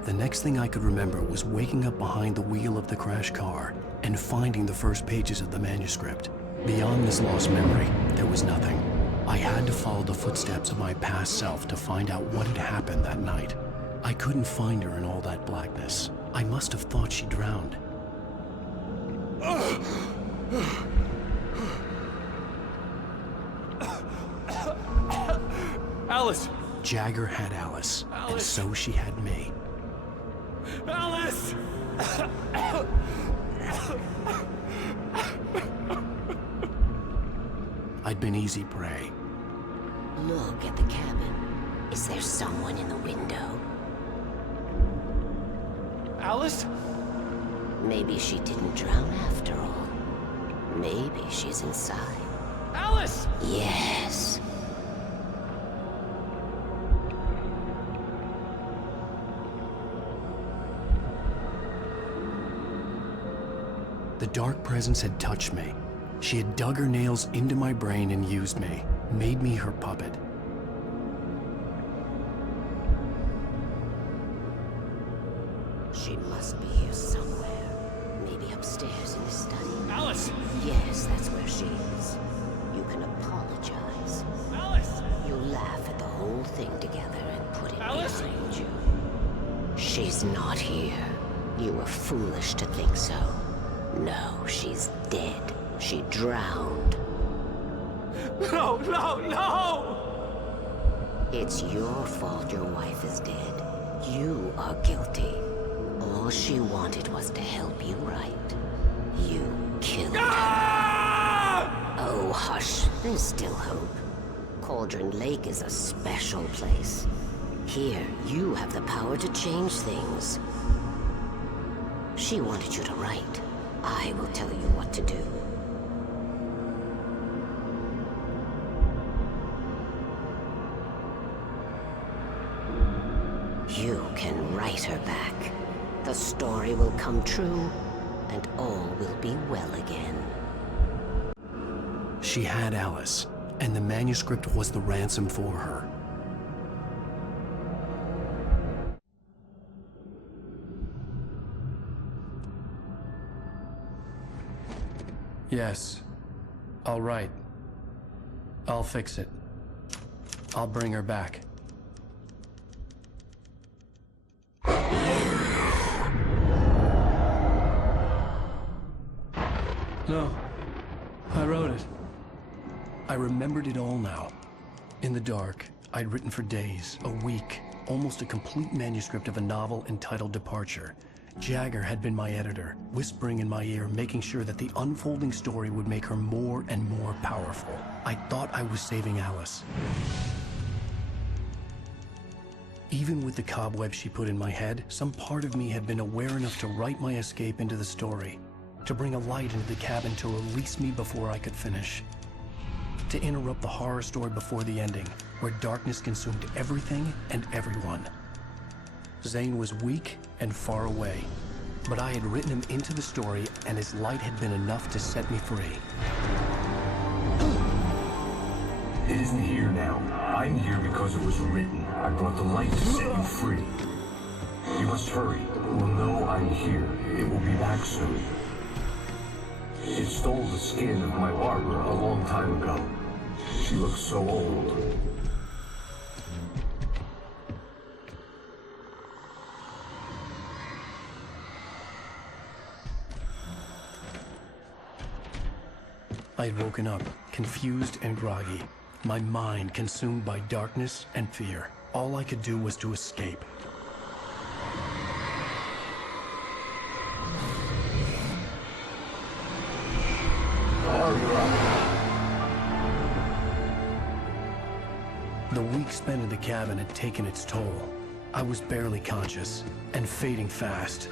the next thing I could remember was waking up behind the wheel of the crashed car and finding the first pages of the manuscript. Beyond this lost memory, there was nothing. I had to follow the footsteps of my past self to find out what had happened that night. I couldn't find her in all that blackness. I must have thought she drowned. Alice! Jagger had Alice, and so she had me. Alice! I'd been easy prey. Look at the cabin. Is there someone in the window? Alice? Maybe she didn't drown after all. Maybe she's inside. Alice! Yes. The dark presence had touched me. She had dug her nails into my brain and used me, made me her puppet. She must be here somewhere. Maybe upstairs in the study. Alice! Yes, that's where she is. You can apologize. Alice! You laugh at the whole thing together and put it Alice? behind you. She's not here. You were foolish to think so. No, she's dead. She drowned. No, no, no! It's your fault your wife is dead. You are guilty. All she wanted was to help you right. You killed her. Oh, hush. There's still hope. Cauldron Lake is a special place. Here, you have the power to change things. She wanted you to write. I will tell you what to do. You can write her back. The story will come true, and all will be well again. She had Alice, and the manuscript was the ransom for her. Yes. All right. I'll fix it. I'll bring her back. No. I wrote it. I remembered it all now. In the dark, I'd written for days, a week, almost a complete manuscript of a novel entitled Departure. Jagger had been my editor, whispering in my ear, making sure that the unfolding story would make her more and more powerful. I thought I was saving Alice. Even with the cobweb she put in my head, some part of me had been aware enough to write my escape into the story, to bring a light into the cabin to release me before I could finish, to interrupt the horror story before the ending, where darkness consumed everything and everyone. Zane was weak and far away, but I had written him into the story, and his light had been enough to set me free. It isn't here now. I'm here because it was written. I brought the light to set you free. You must hurry. It will know I'm here. It will be back soon. It stole the skin of my barber a long time ago. She looks so old. I had woken up, confused and groggy, my mind consumed by darkness and fear. All I could do was to escape. The week spent in the cabin had taken its toll. I was barely conscious, and fading fast.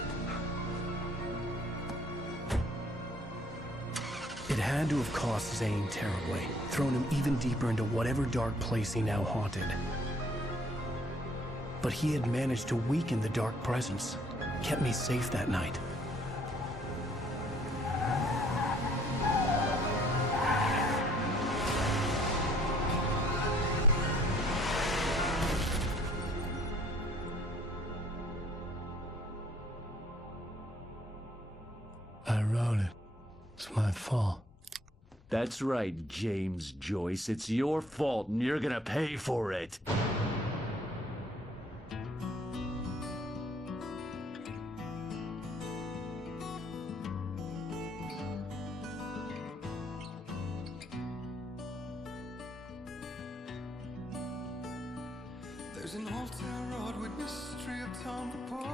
It had to have cost Zane terribly, thrown him even deeper into whatever dark place he now haunted. But he had managed to weaken the dark presence, kept me safe that night. I wrote it. It's my fault. That's right, James Joyce. It's your fault, and you're gonna pay for it. There's an altar wrought with mystery of time to pour.